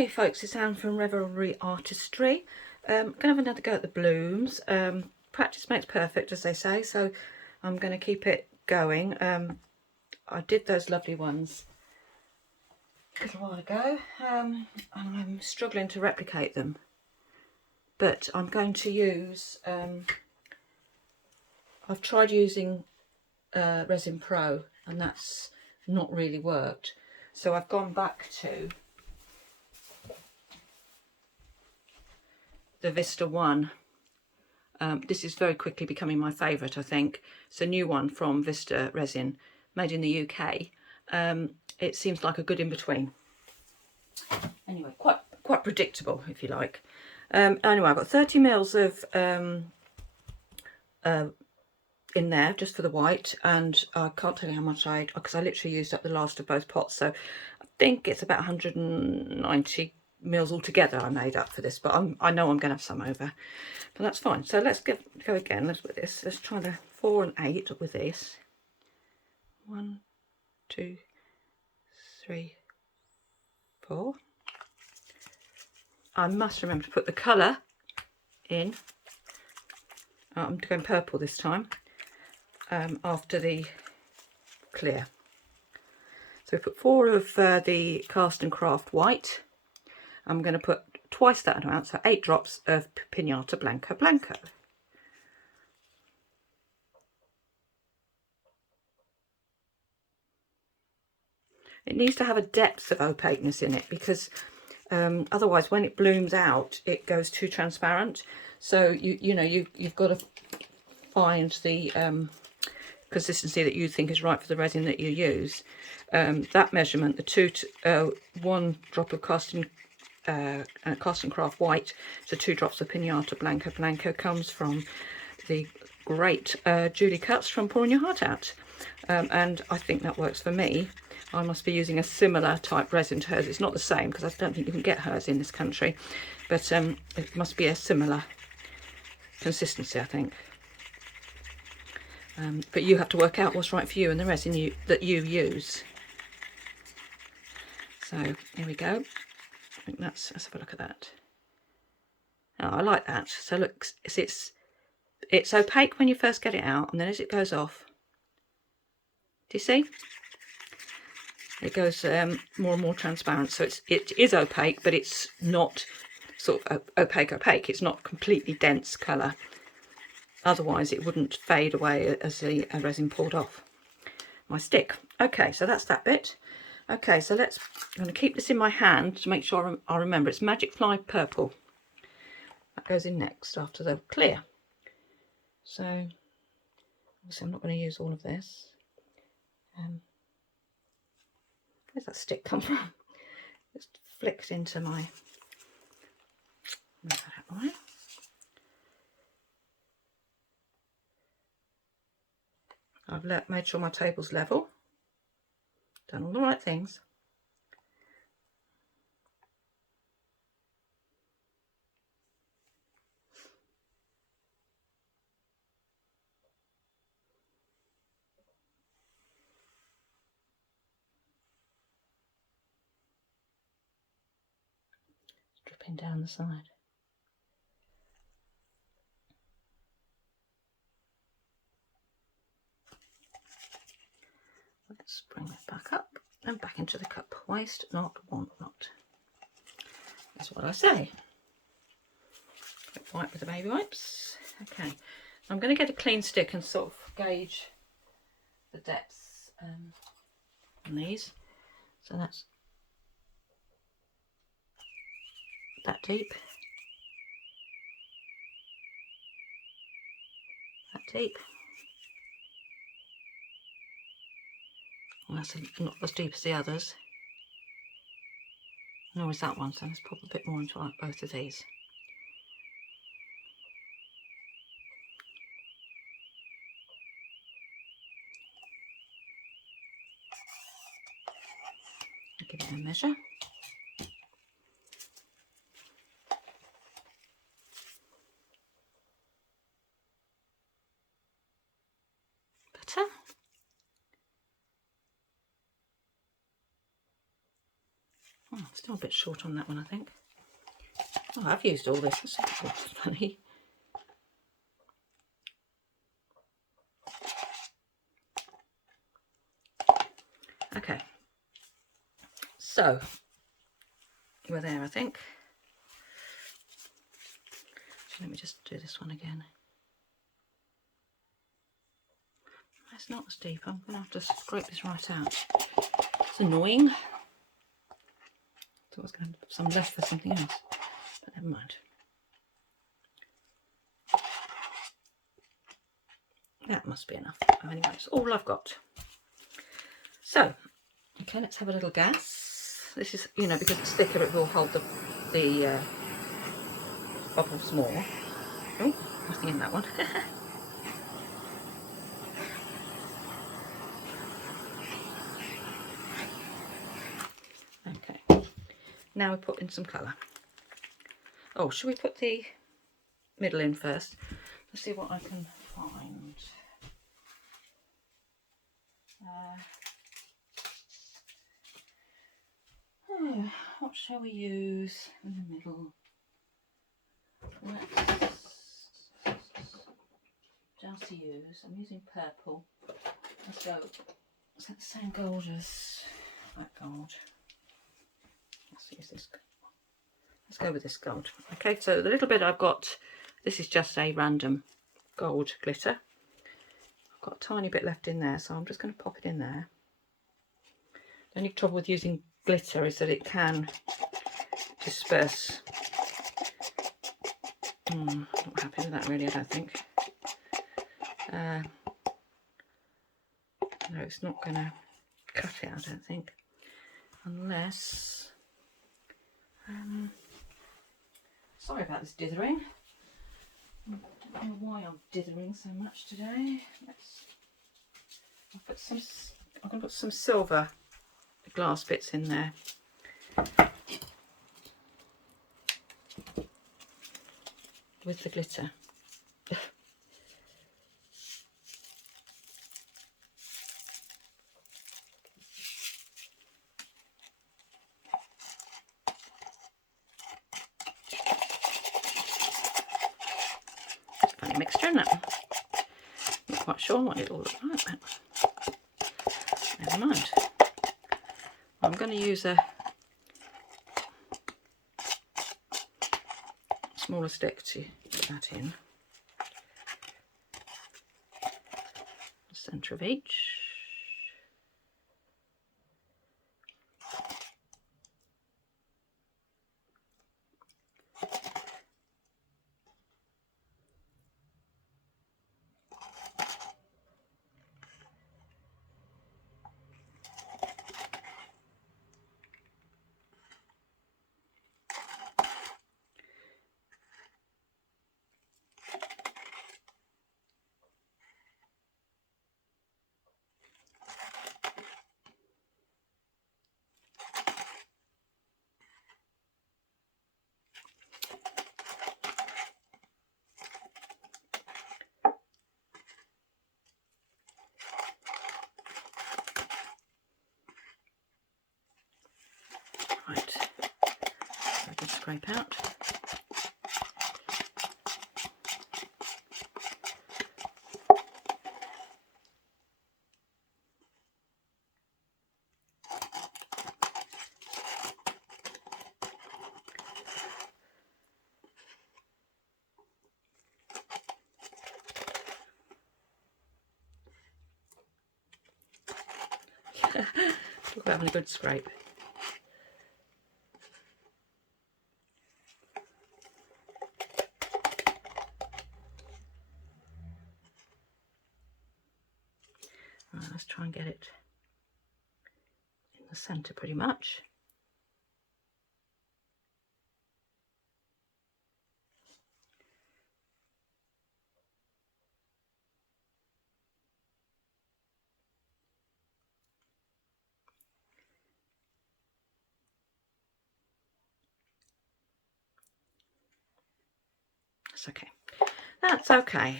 Hey folks, it's Anne from Revelry Artistry. Gonna have another go at the blooms. Practice makes perfect, as they say, so I'm going to keep it going. I did those lovely ones a little while ago, and I'm struggling to replicate them, but I'm going to use, I've tried using Resin Pro and that's not really worked, so I've gone back to the Vista One. This is very quickly becoming my favourite, I think. It's a new one from Vista Resin, made in the UK. It seems like a good in-between. Anyway, quite predictable, if you like. Anyway, I've got 30 mils of in there, just for the white, and I can't tell you how much because I literally used up the last of both pots, so I think it's about 190 mils altogether I made up for this, but I know I'm going to have some over, but that's fine. So let's go again. Let's try the 4 and 8 with this. 1, 2, 3, 4. I must remember to put the colour in. I'm going purple this time, after the clear. So we put 4 of the Cast and Craft white. I'm going to put twice that amount, so 8 drops of Pinata Blanco Blanco. It needs to have a depth of opaqueness in it, because otherwise when it blooms out it goes too transparent. So you've got to find the consistency that you think is right for the resin that you use. That measurement, the 1 drop of Cast and Craft white to 2 drops of Pinata Blanco Blanco, comes from the great Julie Cuts from Pouring Your Heart Out, and I think that works for me. I must be using a similar type resin to hers. It's not the same, because I don't think you can get hers in this country, but it must be a similar consistency, I think. But you have to work out what's right for you and the resin that you use. So here we go. I think let's have a look at that. Oh, I like that. So look, it's opaque when you first get it out, and then as it goes off, do you see? It goes more and more transparent. So it is opaque, but it's not sort of opaque. It's not completely dense colour. Otherwise it wouldn't fade away as the resin poured off my stick. Okay, so that's that bit. Okay, so I'm going to keep this in my hand to make sure I remember. It's Magic Fly Purple. That goes in next after the clear. So obviously I'm not going to use all of this. Where's that stick come from? Just flicked into my... Move that out of the way. I've made sure my table's level. Done all the right things. Dripping down the side. Let's bring it back up and back into the cup. Waste not, want not. That's what I say. Wipe with the baby wipes. Okay, I'm going to get a clean stick and sort of gauge the depths on these. So that's that deep, that deep. Well, that's not as deep as the others. Nor is that one, so let's pop a bit more into like both of these. Give it a measure. Better. Oh, Still a bit short on that one, I think. Oh, I've used all this. That's funny. Okay, so we're there, I think. So let me just do this one again. It's not as deep. I'm going to have to scrape this right out. It's annoying. Thought I was going to have some left for something else, but never mind. That must be enough. Anyway, that's all I've got. So, okay, let's have a little gas. This is, you know, because it's thicker, it will hold the bubbles more. Oh, nothing in that one. Okay, now we put in some colour. Oh, should we put the middle in first? Let's see what I can find. What shall we use in the middle? Just to use, I'm using purple. Let's go. Is that the same gold as that gold? Let's use this. Let's go with this gold. Okay, so the little bit I've got, this is just a random gold glitter. I've got a tiny bit left in there, so I'm just going to pop it in there. The only trouble with using glitter is that it can disperse. I'm not happy with that really, I don't think. No, it's not going to cut it, I don't think. Unless... sorry about this dithering. I don't know why I'm dithering so much today. I'm going to put some silver glass bits in there. With the glitter. Funny mixture, isn't it? Not quite sure what it all looks like, but never mind. I'm going to use a smaller stick to put that in. The centre of each. Right, so I can scrape out. Talk about having a good scrape. Right, let's try and get it in the centre pretty much. That's okay. That's okay.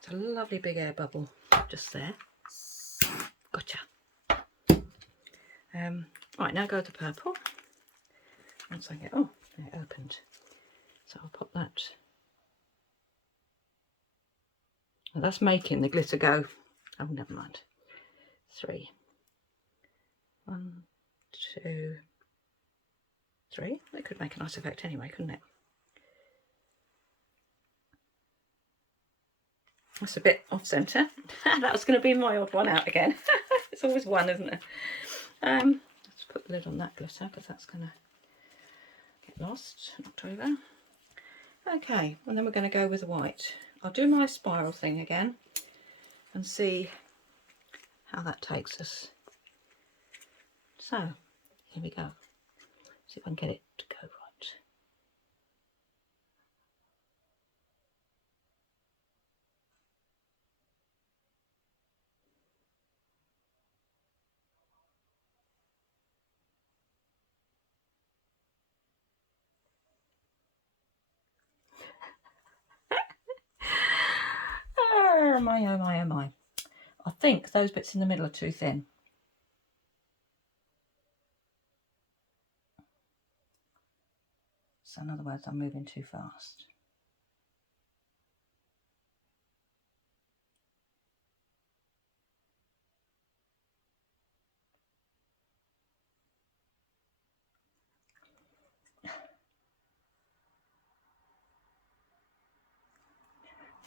It's a lovely big air bubble just there. Gotcha. Right, now go to purple. Once I get, oh, it opened. So I'll pop that. Well, that's making the glitter go. Oh, never mind. 3. 1, 2, 3. That could make a nice effect anyway, couldn't it? That's a bit off centre. That was going to be my odd one out again. It's always one, isn't it? Let's put the lid on that glitter because that's going to get lost, knocked over. Okay, and then we're going to go with the white. I'll do my spiral thing again and see how that takes us. So, here we go. See if I can get it to go right. Oh my, oh my, oh my. I think those bits in the middle are too thin. So in other words, I'm moving too fast.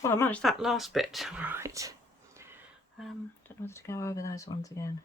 Well, I managed that last bit, right. Don't know whether to go over those ones again.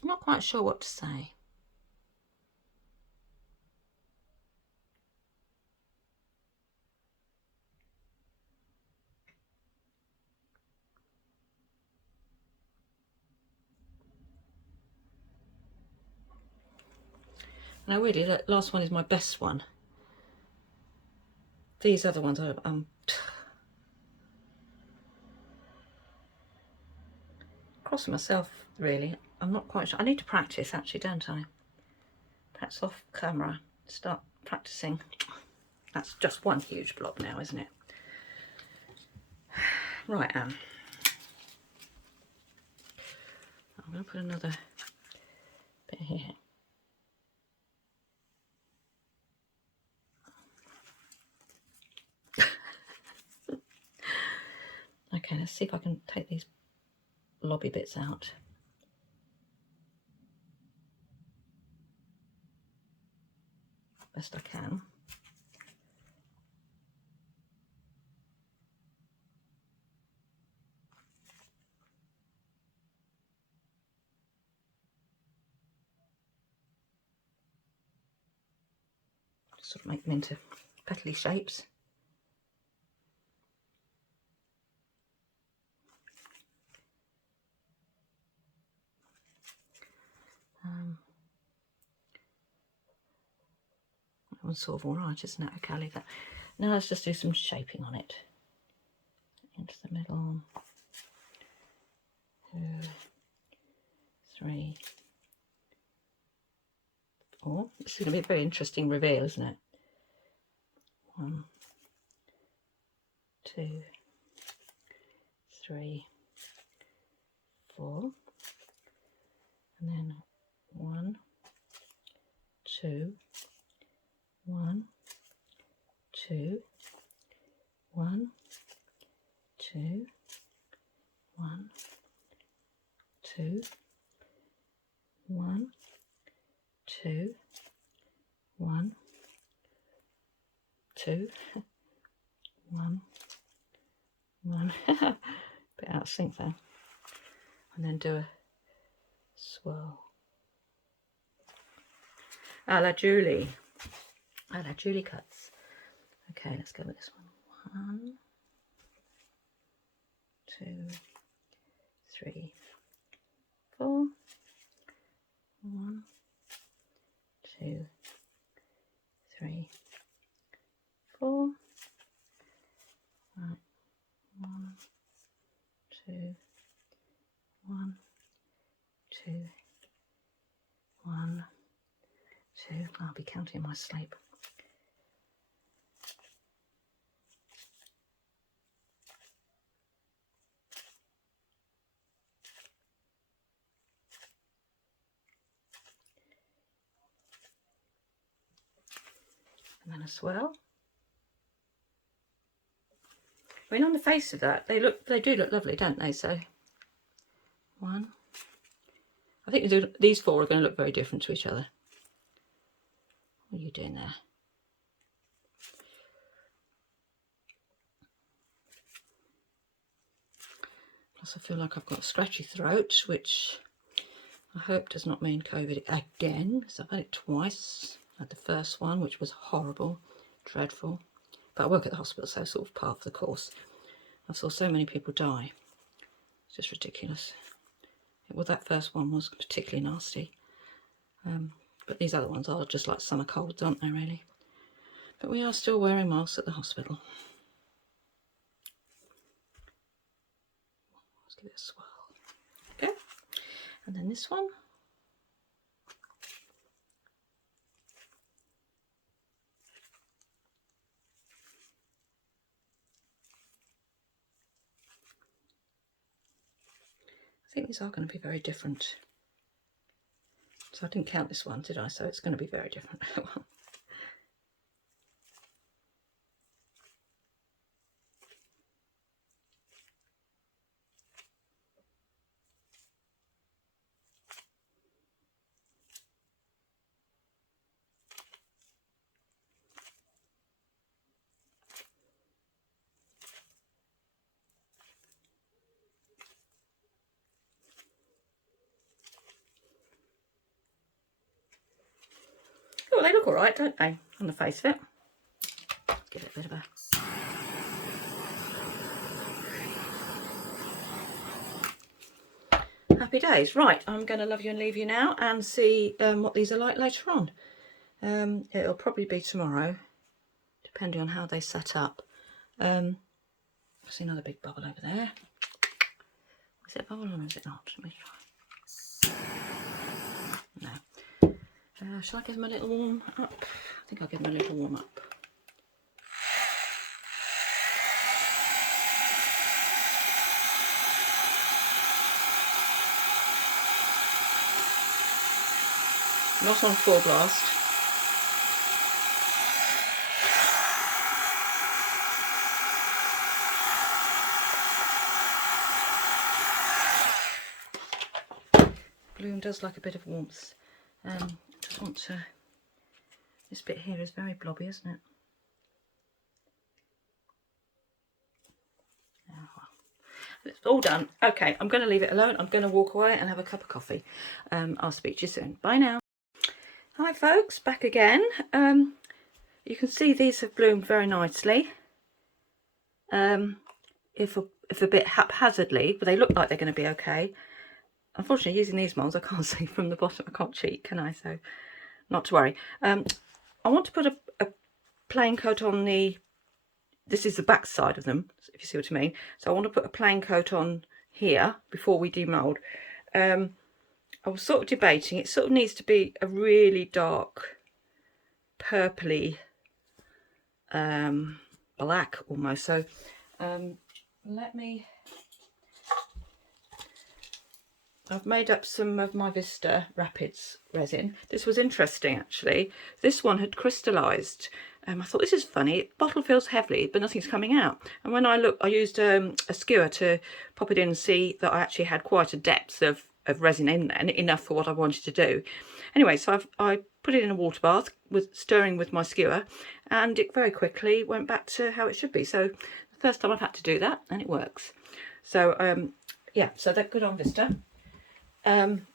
I'm not quite sure what to say. Now really, that last one is my best one. These other ones are crossing myself, really. I'm not quite sure. I need to practice actually, don't I? Perhaps off camera, start practicing. That's just one huge blob now, isn't it? Right, Anne. I'm going to put another bit here. Okay, let's see if I can take these blobby bits out. Best I can. Just sort of make them into petally shapes. That one's sort of all right, isn't it? Okay, I'll leave that. Now let's just do some shaping on it. Into the middle. 2, 3, 4. This is going to be a very interesting reveal, isn't it? 1, 2, 3, 4. And then 1, 2, 1, 2, 1, 2, 1, 2, 1, 2, 1, 2, 1, 1. Bit out of sync there. And then do a swirl. A la Julie. A la Julie cuts. Okay, let's go with this one. 1, 2, 3, 4. 1, 2, 3, 4. Right. 1, 2, 1, 2, 1, 2. I'll be counting in my sleep. And then a swirl. I mean, on the face of that, they do look lovely, don't they? So, 1. I think these 4 are going to look very different to each other. What are you doing there? Plus, I feel like I've got a scratchy throat, which I hope does not mean COVID again, because I've had it twice. I had the first one, which was horrible, dreadful. But I work at the hospital, so sort of part of the course. I saw so many people die. It's just ridiculous. Well, that first one was particularly nasty. But these other ones are just like summer colds, aren't they, really? But we are still wearing masks at the hospital. Let's give it a swirl. Okay. And then this one. I think these are going to be very different. So I didn't count this one, did I? So it's going to be very different. Oh, they look all right, don't they, on the face of it? Give it a bit of a... Happy days. Right, I'm going to love you and leave you now and see what these are like later on. It'll probably be tomorrow, depending on how they set up. I see another big bubble over there. Is it a bubble or is it not? Let me try. No. Shall I give them a little warm up? I think I'll give them a little warm up. Not on full blast. Bloom does like a bit of warmth. Just want to... This bit here is very blobby, isn't it? Oh, well. It's all done. Okay, I'm going to leave it alone. I'm going to walk away and have a cup of coffee. I'll speak to you soon. Bye now. Hi folks, back again. You can see these have bloomed very nicely. If a bit haphazardly, but they look like they're going to be okay. Unfortunately, using these molds, I can't see from the bottom. I can't cheat, can I? So, not to worry. I want to put a plain coat on the... This is the back side of them, if you see what I mean. So I want to put a plain coat on here before we demold. I was sort of debating. It sort of needs to be a really dark, purpley, black almost. So let me... I've made up some of my Vista Rapids resin. This was interesting actually. This one had crystallised. I thought, this is funny. The bottle feels heavily, but nothing's coming out. And when I looked, I used a skewer to pop it in and see that I actually had quite a depth of resin in there, and enough for what I wanted to do. Anyway, so I put it in a water bath, stirring with my skewer, and it very quickly went back to how it should be. So the first time I've had to do that, and it works. So yeah, so that's good on Vista. I'm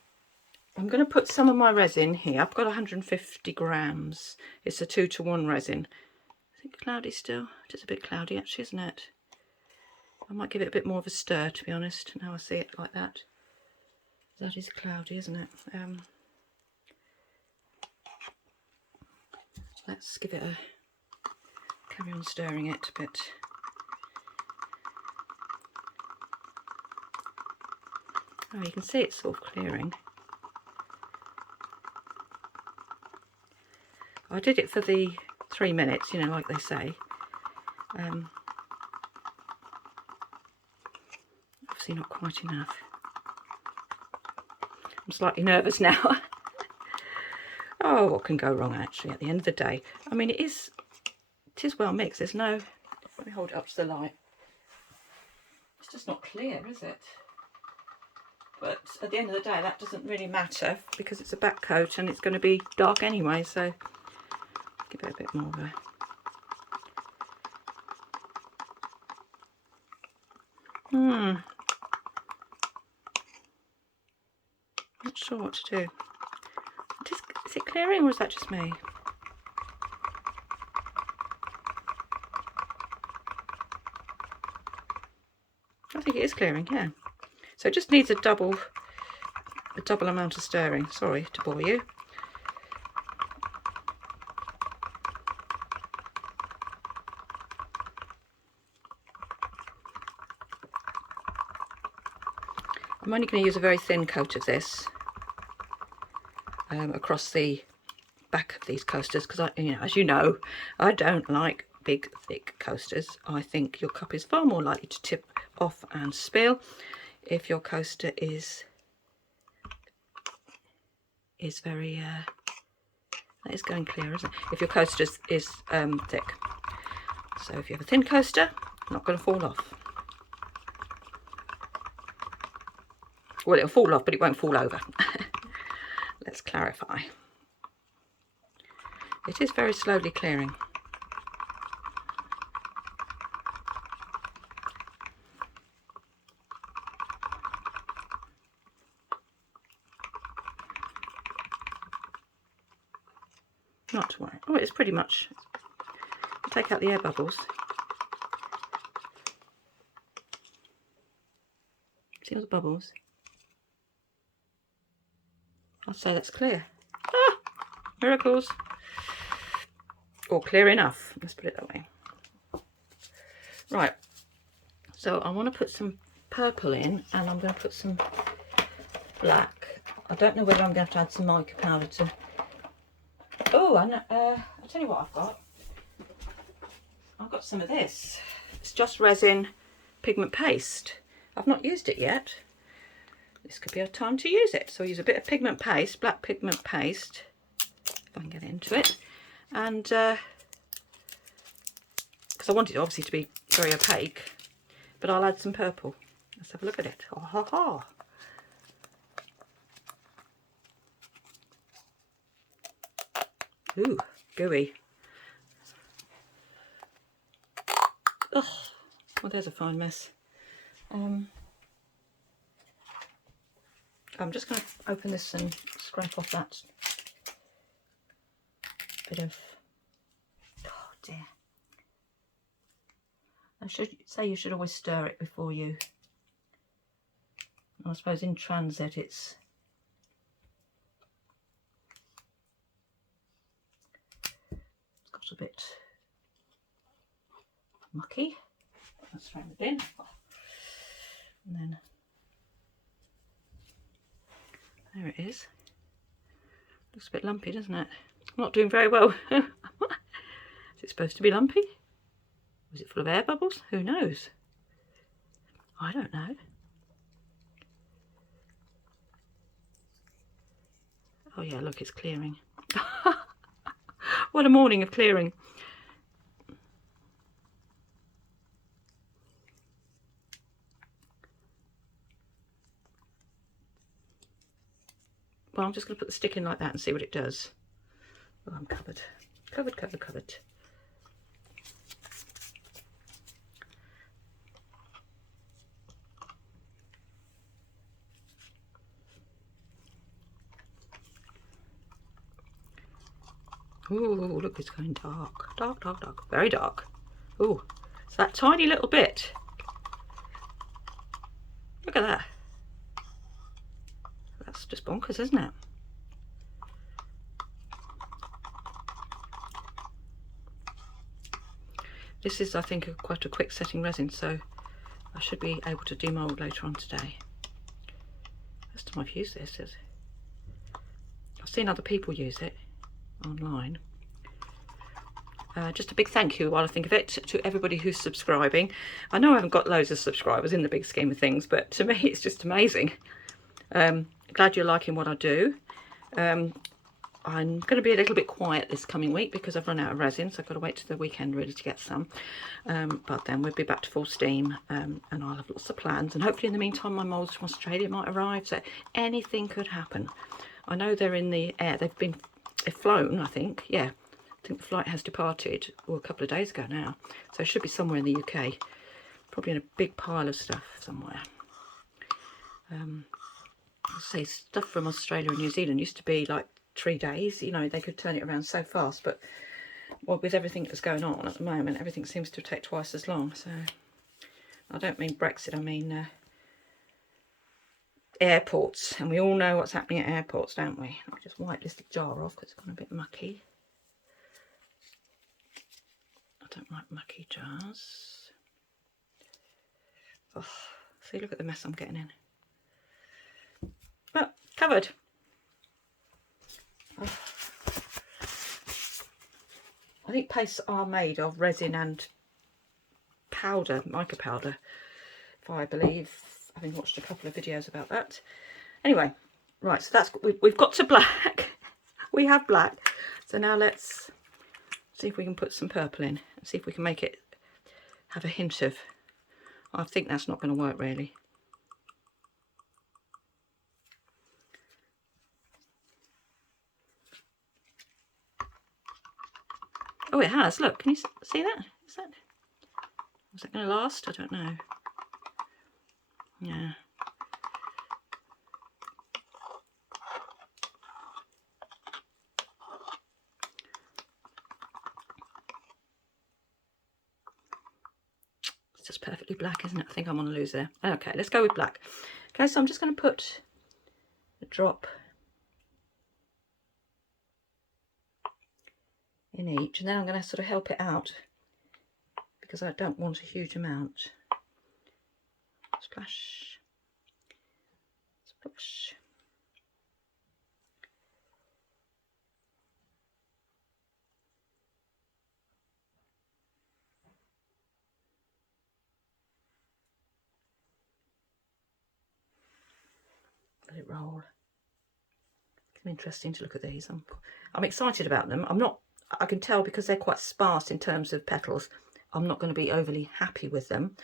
going to put some of my resin here. I've got 150 grams. It's a 2-to-1 resin. I think cloudy still. It is a bit cloudy actually, isn't it? I might give it a bit more of a stir, to be honest, now I see it like that. That is cloudy, isn't it? Let's give it a carry on stirring it a bit. Oh, you can see it's sort of clearing. I did it for the 3 minutes, you know, like they say. Obviously not quite enough. I'm slightly nervous now. Oh, what can go wrong actually at the end of the day? I mean, it is well mixed. There's no, let me hold it up to the light. It's just not clear, is it? But at the end of the day, that doesn't really matter because it's a back coat and it's going to be dark anyway, so give it a bit more of a... Not sure what to do. Is it clearing or is that just me? I think it is clearing, yeah. So it just needs a double amount of stirring. Sorry to bore you. I'm only going to use a very thin coat of this across the back of these coasters because, as you know, I don't like big, thick coasters. I think your cup is far more likely to tip off and spill if your coaster is very that is going clear, isn't it? If your coaster is thick. So if you have a thin coaster, not going to fall off. Well, it'll fall off, but it won't fall over. Let's clarify. It is very slowly clearing. Not to worry. Oh, it's pretty much. Take out the air bubbles. See all the bubbles? I'll say that's clear. Ah! Miracles. Or clear enough. Let's put it that way. Right. So I want to put some purple in, and I'm going to put some black. I don't know whether I'm going to have to add some mica powder to... Oh, and I'll tell you what I've got. I've got some of this. It's just resin pigment paste. I've not used it yet. This could be a time to use it. So I use a bit of pigment paste, black pigment paste, if I can get into it. And because I want it obviously to be very opaque, but I'll add some purple. Let's have a look at it. Oh, ha, ha. Ooh, gooey. Oh, well, there's a fine mess. I'm just going to open this and scrape off that bit of... Oh dear. I should say you should always stir it before you... I suppose in transit it's... got a bit mucky. Let's throw in the bin. And then there it is. Looks a bit lumpy, doesn't it? I'm not doing very well. Is it supposed to be lumpy? Was it full of air bubbles? Who knows? I don't know. Oh yeah, look, it's clearing. What a morning of clearing. Well, I'm just going to put the stick in like that and see what it does. Oh, I'm covered. Covered. Ooh, look, it's going dark. Dark. Very dark. Ooh, it's that tiny little bit. Look at that. That's just bonkers, isn't it? This is, I think, quite a quick setting resin, so I should be able to demold later on today. First time I've used this. I've seen other people use it online. Just a big thank you, while I think of it, to everybody who's subscribing. I know I haven't got loads of subscribers in the big scheme of things, but to me it's just amazing. Glad you're liking what I do. I'm going to be a little bit quiet this coming week because I've run out of resin, so I've got to wait till the weekend really to get some. But then we'll be back to full steam, and I'll have lots of plans. And hopefully in the meantime my moulds from Australia might arrive, so anything could happen. I know they're in the air. They've flown, I think. Yeah, I think the flight has departed a couple of days ago now. So it should be somewhere in the UK. Probably in a big pile of stuff somewhere. I'll say stuff from Australia and New Zealand used to be like 3 days, you know, they could turn it around so fast, but well, with everything that's going on at the moment, everything seems to take twice as long. So I don't mean Brexit, I mean airports, and we all know what's happening at airports, don't we? I'll just wipe this jar off because it's gone a bit mucky. I don't like mucky jars. Oh, see, look at the mess I'm getting in. Well, covered. Oh. I think pastes are made of resin and powder, mica powder, if I believe, having watched a couple of videos about that. Anyway, right, so that's, we've got to black. We have black. So now let's see if we can put some purple in and see if we can make it have a hint of, I think that's not going to work really. Oh, it has. Look, can you see that? Is that going to last? I don't know. Yeah. It's just perfectly black, isn't it? I think I'm on a lose there. Okay, let's go with black. Okay, so I'm just going to put a drop in each, and then I'm going to sort of help it out because I don't want a huge amount. Splash, splash. Let it roll. It's interesting to look at these. I'm excited about them. I can tell because they're quite sparse in terms of petals. I'm not going to be overly happy with them,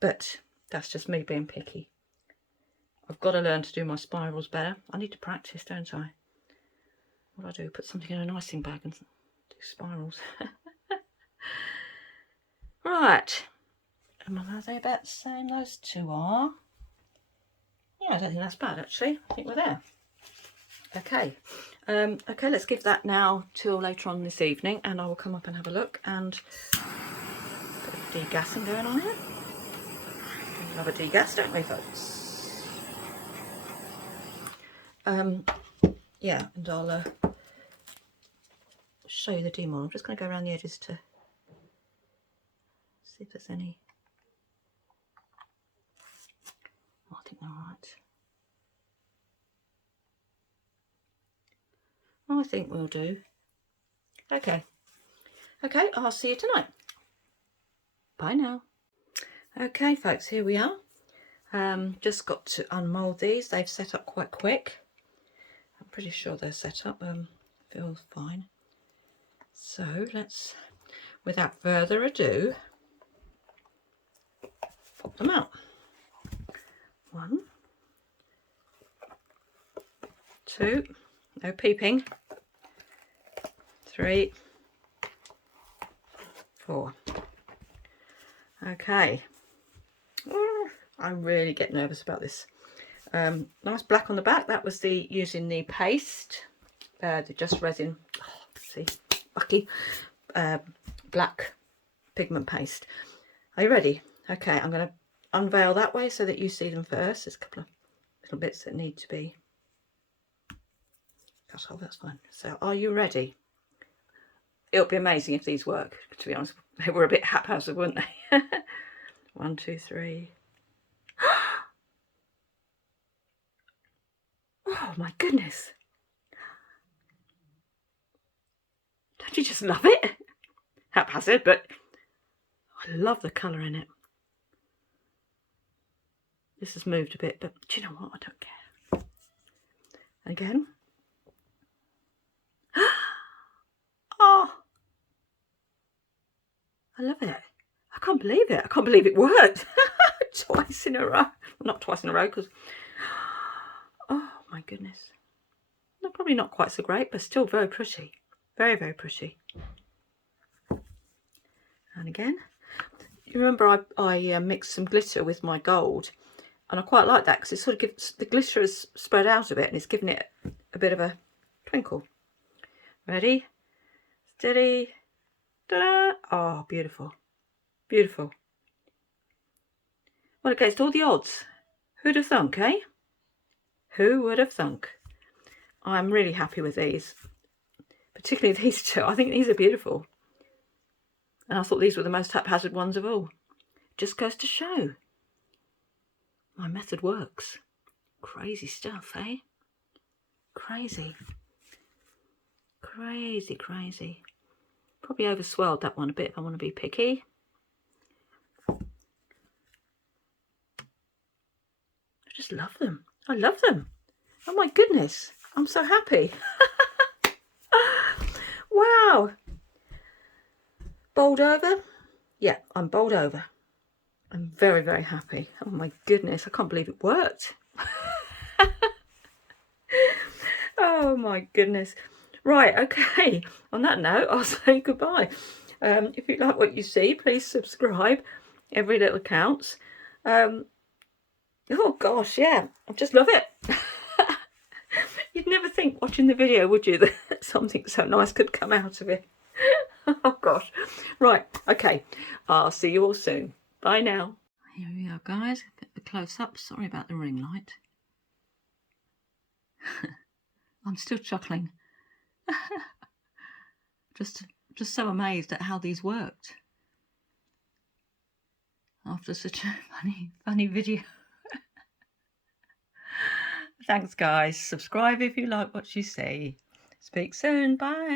but that's just me being picky. I've got to learn to do my spirals better. I need to practice, don't I? What do I do? Put something in an icing bag and do spirals. Right. Are they about the same? Those two are. Yeah, I don't think that's bad actually. I think we're there. Okay. Okay, let's give that now till later on this evening, and I will come up and have a look, and a bit of degassing going on here. We love a degas, don't we, folks? Yeah, and I'll show you the demold. I'm just going to go around the edges to see if there's any. Oh, I think they're all right. I think we'll do. Okay. Okay, I'll see you tonight. Bye now. Okay, folks, here we are. Just got to unmold these. They've set up quite quick. I'm pretty sure they're set up. Feels fine. So let's, without further ado, pop them out. 1, 2, no peeping. 3, 4. Okay. I really get nervous about this. Nice black on the back. That was using the paste, the just resin. Oh, see, lucky. Black pigment paste. Are you ready? Okay, I'm unveil that way so that you see them first. There's a couple of little bits that need to be cut off, that's fine. So are you ready? It would be amazing if these work, to be honest. They were a bit haphazard, weren't they? 1, 2, 3. Oh my goodness. Don't you just love it? Haphazard, but I love the colour in it. This has moved a bit, but do you know what? I don't care. And again. Oh, I love it. I can't believe it. I can't believe it worked. Twice in a row. Not twice in a row, because... Oh my goodness. No, probably not quite so great, but still very pretty. Very, very pretty. And again. You remember I mixed some glitter with my gold, and I quite like that because it sort of gives, the glitter has spread out a bit and it's given it a bit of a twinkle. Ready? Steady. Ta-da! Oh, beautiful. Beautiful. Well, against all the odds, who'd have thunk, eh? Who would have thunk? I'm really happy with these, particularly these two. I think these are beautiful. And I thought these were the most haphazard ones of all. Just goes to show my method works. Crazy stuff, eh? Crazy. Crazy, crazy. Probably overswelled that one a bit if I want to be picky. I just love them. I love them. Oh my goodness. I'm so happy. Wow. Bowled over? Yeah, I'm bowled over. I'm very, very happy. Oh my goodness, I can't believe it worked. Oh my goodness. Right, okay. On that note, I'll say goodbye. If you like what you see, please subscribe. Every little counts. Oh gosh, yeah. I just love it. You'd never think watching the video, would you, that something so nice could come out of it. Oh gosh. Right, okay. I'll see you all soon. Bye now. Here we are, guys. A bit of a close up. Sorry about the ring light. I'm still chuckling. just so amazed at how these worked after such a funny video. Thanks, guys. Subscribe if you like what you see. Speak soon. Bye.